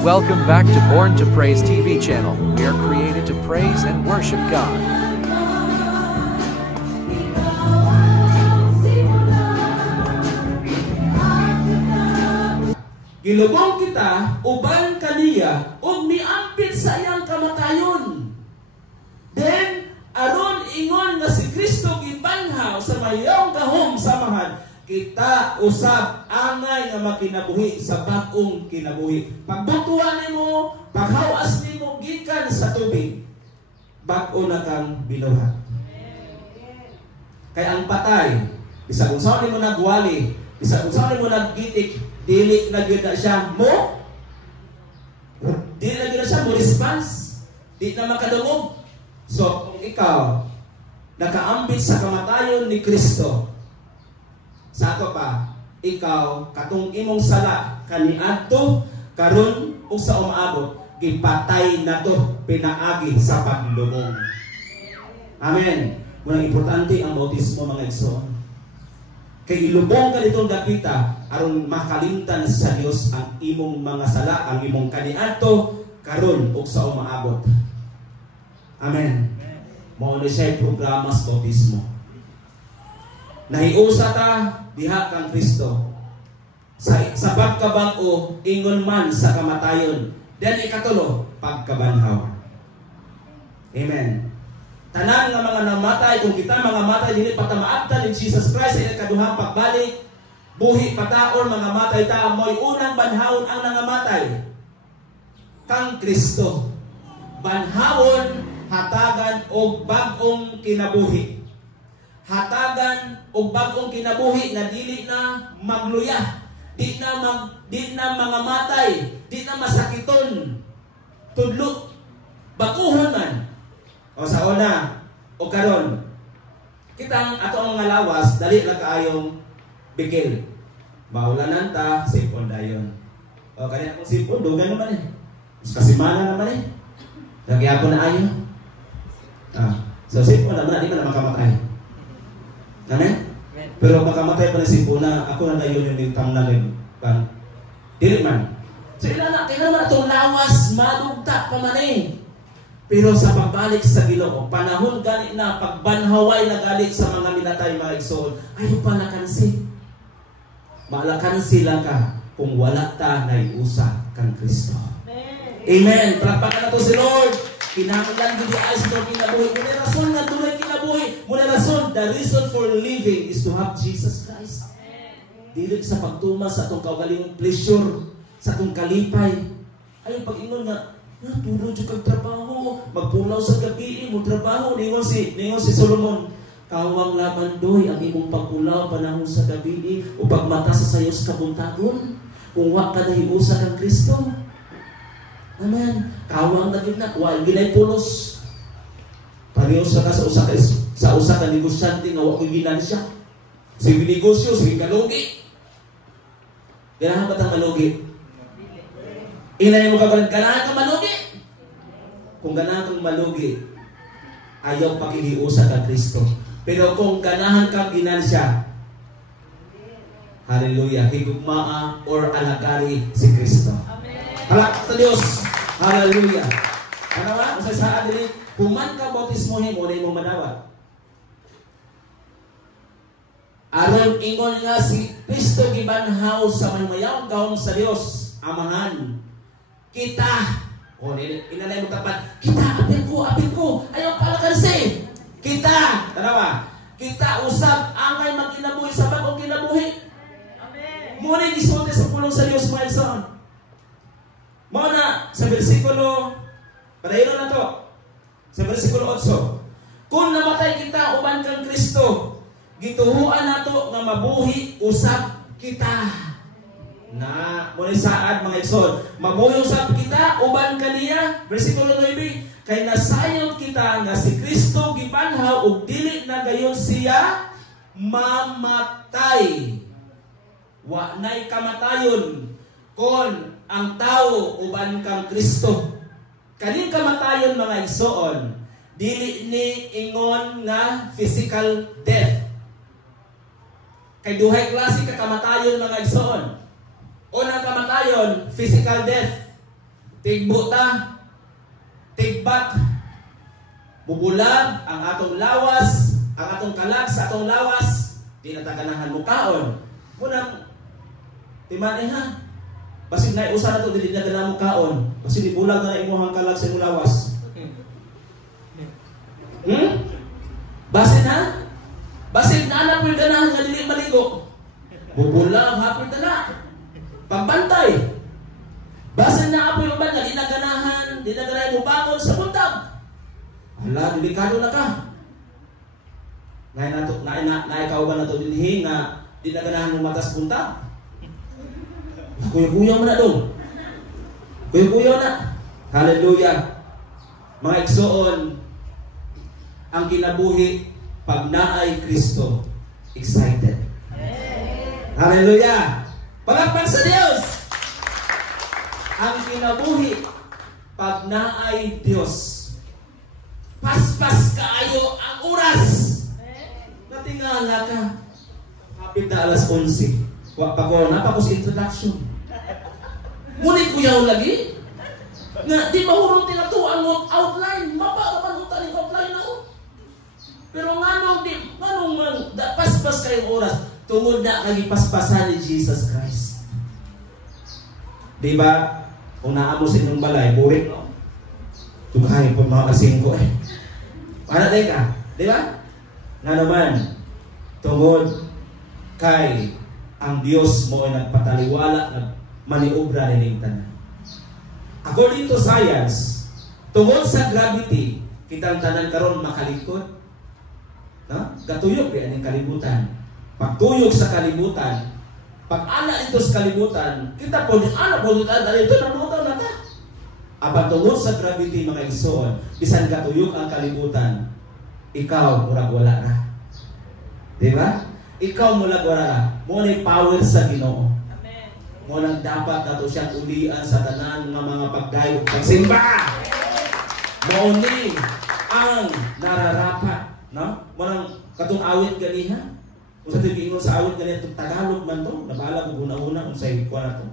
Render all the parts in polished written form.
Welcome back to Born to Praise TV channel. We are created to praise and worship God. Gilubong kita, uban kaniya, ug miampit sa iyang kamatayon. Then, aron ingon nga si Kristo gibanhaw sa mayong gahom samahan, kita usab angay nga makinabuhi sa bag-ong kinabuhi. Pagbutuan nimo, paghawas nimo gikan sa tubig, bag-o na kang binuhat. Kaya ang patay, bisag unsaon nimo nagwali, bisag unsaon nimo naggitik, dili na gyud na siya mo. Dili na gyud na siya mo response. Di na makadungog. So, kung ikaw nakaambit sa kamatayon ni Kristo, sa ato pa, ikaw katong imong sala kaniadto karon ug sa umaabot gipatay na to pinaagi sa paglubong. Amen. Muna importante ang bautismo mga igsoon. Kay ilubong ka ditong dapita aron makalimtan sa Dios ang imong mga sala, ang imong kaniadto karon ug sa umaabot. Amen. Mao ni siya programa sa bautismo. Nahiusa ta diha kang Kristo sa pagkabag-o ingon man sa kamatayon, then ikatulo pagkabanhaw. Amen. Tanan nga mga namatay, kung kita mga matay dili patamaabtan ni Jesus Christ sa iyang kaduhang pagbalik, buhi pataon mga matay ta, mo'y unang banhawon ang nangamatay kang Kristo. Banhawon, hatagan og bag-ong kinabuhi. Hatagan og bag-ong kinabuhi nga dili na magluya, di na mga matay, di na masakiton, tudlo, bakuhon man. O sa una, o karon, kitang ato ang mga lawas, dali na kaayong bigil. Maulanan ta, sipon dayon. O kanina kong sipon, dugan naman eh. Mas kasimana naman eh. Lagi ako na ayo. So sipon naman, di man na makamatay. Amen? Pero makamatay pa na sipon na, ako na dayon yung tamnalin. Dili man. So ilan na, kailan naman itong lawas, madugta pa man eh. Pero sa pagbalik sa Ginoo, panahon gani na pagbanhaway na galit sa mga minatay mga igsoon, ayaw pa nakansi. Malakansi lang ka kung wala ta na iusa kang Kristo. Amen. Palakpakan na to si Lord. Kinahanglan gid ay sa kinabuhi. Muna rason nga dunay kinabuhi. Muna rason, the reason for living is to have Jesus Christ. Dili sa pagtumas sa atong kaugalingong pleasure, sa atong kalipay. Ayaw pag-ingon nga, tulog yung kagtrabaho, magpulaw sa gabi, mo trabaho. Ningon si Solomon, kawang labandoy ang imong pagpulaw panahon sa gabi o pagmata sa sayos kabuntagon kung wa ka nahiusa kang Kristo. Amen. Kawang na gitna, wa ginay pulos. Parehas ka sa usa ka negosyante nga wa ginansya. Sige negosyo, sige kalugi. Ganahan ba tang malugi? Inay mo kabalan, ganahan kang malugi. Kung ganahan kang malugi, ayaw pakihiusa kang Kristo. Pero kung ganahan kang ginansya, hallelujah, higugmaa or alagari si Kristo. Halak sa Diyos. Hallelujah. Ano ba? Sa saan din, kuman ka bautismohin mo, na imong madawat. Aron ingon nga si Kristo gibanhaw sa maymayawang gahom sa Diyos, Amahan. Kita, o inalay mo tapat, kita, apin ko, ayaw palakansi. Kita, tanawa, kita usap, angay magkinabuhi sa bagong kinabuhi. Amen. Muna isulti sa pulong sa Diyos, mga son. Muna, sa versikulo, padahilo na to, sa versikulo 8, kung namatay kita, uban kang Kristo, gituhuan na to nga mabuhi, usap kita. Na muna saad mga igsoon, mabuhi usap kita, uban kaniya, versikulo 9, kay nasayod kita nga si Kristo gibanhaw ug dili na gayon siya mamatay. Wa nay kamatayon kon ang tao uban kang Kristo. Kaning kamatayon mga igsoon, dili ni ingon nga physical death. Kay duhay klase ka kamatayon mga igsoon. Unang kamatayon, physical death. tigbuta, tigbak, bubulag ang atong lawas, ang atong kalag sa atong lawas, di na ta ganahan mo kaon. Munang timan ha. Basig na usa na to dili na ganahan mo kaon. Basig di bulag na imong kalag sa imong lawas. Basig na? Basig na anak mo ganahan nga dili maligo. Bubulag hapon na. Pagbantay. Basig na apo yung banda, di na ganahan mo bakol sa buntag. Hala, delikado na ka. Naikaw ba na ito dinhi nga di na ganahan mo matas buntag? Kuya-kuya mo na doon. Kuya-kuya na. Hallelujah. Mga igsoon, ang kinabuhi pag naay Kristo, excited. Hallelujah. Palakpak sa Diyos. Ang kinabuhi pag naay Diyos, paspas kaayo ang oras. Natingala ka. Hapit na alas 11. Napako sa introduction. Ngunit kuyaw lagi. Nga, di mahurong tinatuan mo outline. Mapakapanutan yung outline na ko. Pero nganong paspas kayong oras. Tungod na kagipaspasan ni Jesus Christ. Diba? Kung naamo sa inyong balay, burik, no? Tumahay po mga kasingko eh. Para ka, di ba? Nga naman, tungod kay ang Diyos mo ay nagpataliwala na maniobra rin yung tanan. According to science, tungod sa gravity, kitang tanan karon makalikot. No? Gatuyok yan yung kalibutan. Pagtuyok sa kalibutan, pag-ana ito sa kalibutan, kita po, ana po ito, nabutaw na ta. Apan tungod sa gravity, mga igsoon, bisan gatuyok ang kalibutan, ikaw, murag wala na. Diba? Ikaw murag wala na. Muna power sa Ginoo. Amen. Muna dapat nato siyang ulian sa tanan ng mga pagdayog, pagsimba. Muna ang nararapat. No? Muna katong awit ganiha. Kung sa tingin sa awit ganiha, itong Tagalog man to, nabala ko una-una kung sa ikuha na to.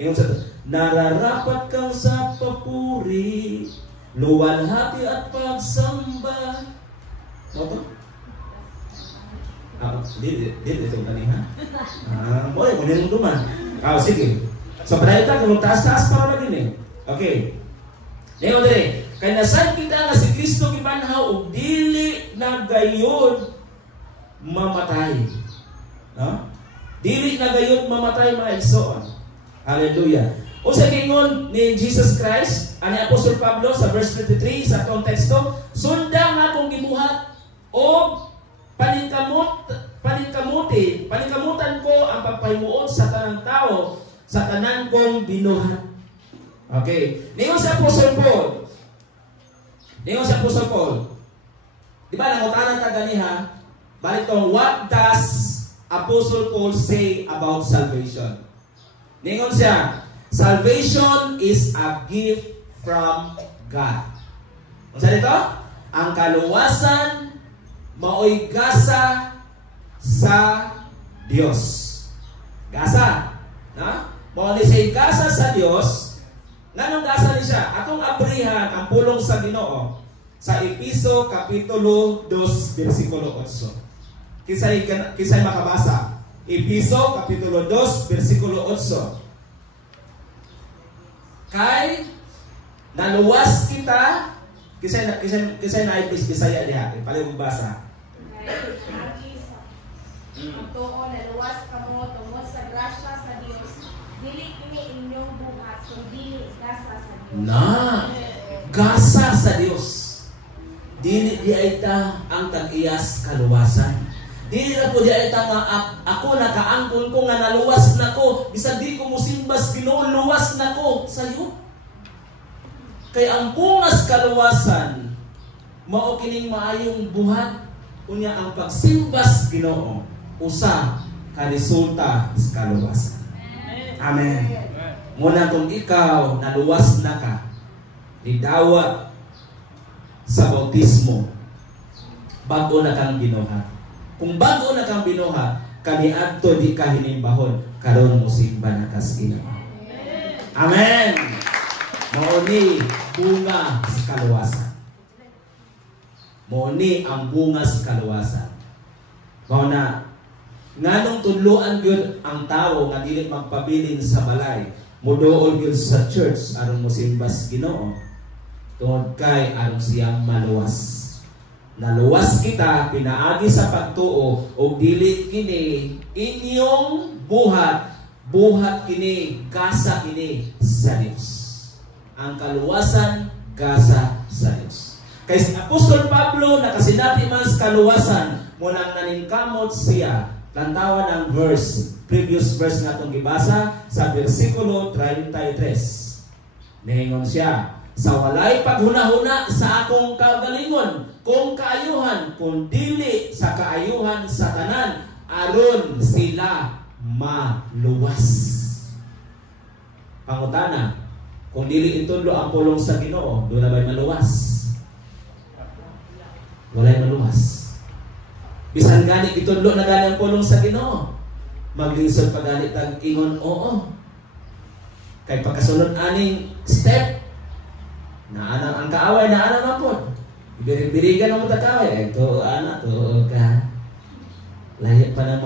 Ingon sa nararapat kang sa papuri, luwalhati at pagsamba. Ano to? Di ito ganiha. Muna mo duman. Sige. So, padayta, kung taas-taas para lagi ni. Okay. Ngayon dire, kaya nasan kita nga si Kristo gibanhaw o dili na gayon mamatay. No? Dili na gayon mamatay mga igsoon. Hallelujah. O sa gingon ni Jesus Christ, ani Apostol Pablo sa verse 23 sa konteksto, sundang akong gibuhat o paningkamutan ko ang pagpahimuot sa tanang tao sa tanan kong binuhat. Okay. Ningon sa Apostol Paul. Di ba, nangutanan ka ganiha? Balik to, what does Apostle Paul say about salvation? Ningon siya, salvation is a gift from God. Ano sa dito? Ang kaluwasan maoy gasa sa Dios. Gasa. Na? Mao ni say gasa sa Dios. Nganong gasa ni siya? Atong abrihan ang pulong sa Ginoo sa Episo Kapitulo 2 versikulo 8. Kisay makabasa. Episo Kapitulo 2 versikulo 8. Kay naluwas kita, kisay na ipis Bisaya diha, palihog basa. Ang tuon naluwas kamo tungod sa grasya sa Dios. Dili kini inyong buhat, kundi gasa sa Dios. Gasa sa Dios. Dili di ayta ang tag-iyas kaluwasan. Dili na po di ayta nga ako nakaangkon ko nga naluwas nako, bisag di ko musimbas Ginoo, luwas nako sayo. Kay ang bungas kaluwasan mao kining maayong buhat unya ang pagsimbas Ginoo usa ka resulta sa kaluwasan. Amen. Muna kung ikaw naluwas na ka, idawat sa bautismo, bago na kang binuhat. Kung bago na kang binuhat, kaniadto di ka hinimbahon, karon mo simba na kas Ginoo. Amen. Mauni bunga sa kaluwasan. Mauni ang bunga sa kaluwasan. Mao na nganong tudloan gyud ang tawo nga dili magpabilin sa balay, muduol gyud sa church aron mosimba sa Ginoo. Tungod kay aron siyang maluwas. Naluwas kita pinaagi sa pagtuo o dili kini inyong buhat kini gasa kini sa Dios. Ang kaluwasan gasa sa Dios. Kay si Apostol Pablo nakasinabi man sa kaluwasan mulang naningkamot siya. Lantawan ang previous verse na itong gibasa sa versikulo 33. Ningon siya, sa walay paghuna-huna sa akong kagalingon, kung kaayuhan, kung dili sa kaayuhan sa tanan, aron sila maluwas. Pangutana, kung dili itudlo ang pulong sa Ginoo, doon na ba'y maluwas? Walay maluwas. Bisan gani itudlo na gani ang pulong sa Ginoo, maglingsod pa gani tag ingon oo. Kay pagkasunod aning step, naanang ang kaaway, naanang mapod. Birig-birigan ang magkakaway. Ito, anak, to ka. Layo pa na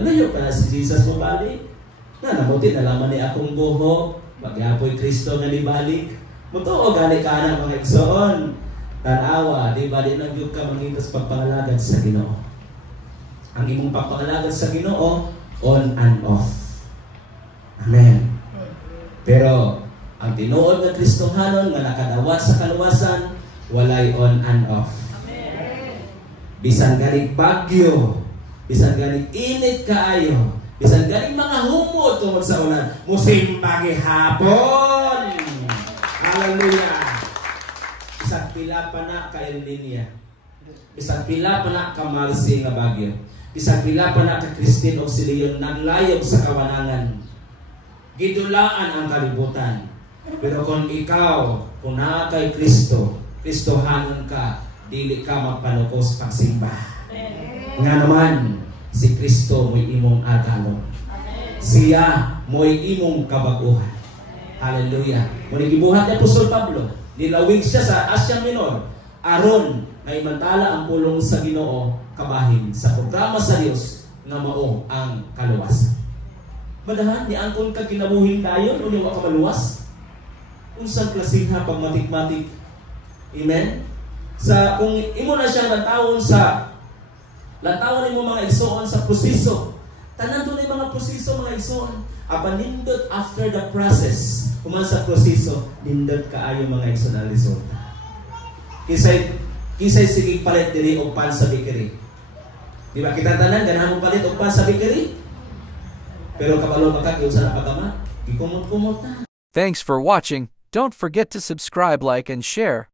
layo pa na si Jesus mo balik. Nabuti nalaman ni akong buhok. Magyapoy Kristo nga nibalik. Mutuo gani ka na mga igsoon. Tanawa, di ba di nang yung ka mangitas pagpangalagad sa Ginoo. Ang imong pagpangalagad sa Ginoo, on and off. Amen. Pero ang tinuod nga Kristohanon nga nakadawat sa kaluwasan, walay on and off. Amen. Bisan ganing bagyo, bisan ganing init kaayo, bisan ganing mga humod tungod sa ulan, musimba gihapon. Hallelujah. Bisan pila pa na ka El Niña. Bisan pila pa na ka Marcy nga bagyo. Bisan pila pa na ka Christine Auxilion naglayog sa kawanangan. Gidulaan ang kalibutan. Pero kung ikaw, kung naa kay Kristo, Kristohanon ka, dili ka magpanukos pagsimba. Nga naman, si Kristo mo'y imong agalon. Siya mo'y imong kabaguhan. Hallelujah. Muna gibuhat ni Apostol Pablo, nilawig siya sa Asia Minor, aron na imantala ang pulong sa Ginoo kabahin sa programa sa Dios nga mao ang kaluwasan. Madahan ni angkon ka kinabuhin dayon unya wa ka maluwas. Unsang klasiha pag matik-matik. Amen. Sa kung imo na siya lantawon nimo mga igsoon sa proseso. Tanan dunay mga proseso mga igsoon. Apan nindot after the process, human sa proseso, nindot kaayo mga igsoon ang resulta. Kisay sige palit diri og pan sa bakery. Di ba kita tanan ganahan mo palit og pan sa bakery? Pero kabalo makakyo sa pagama, gikumot-kumot na. Thanks for watching. Don't forget to subscribe, like, and share.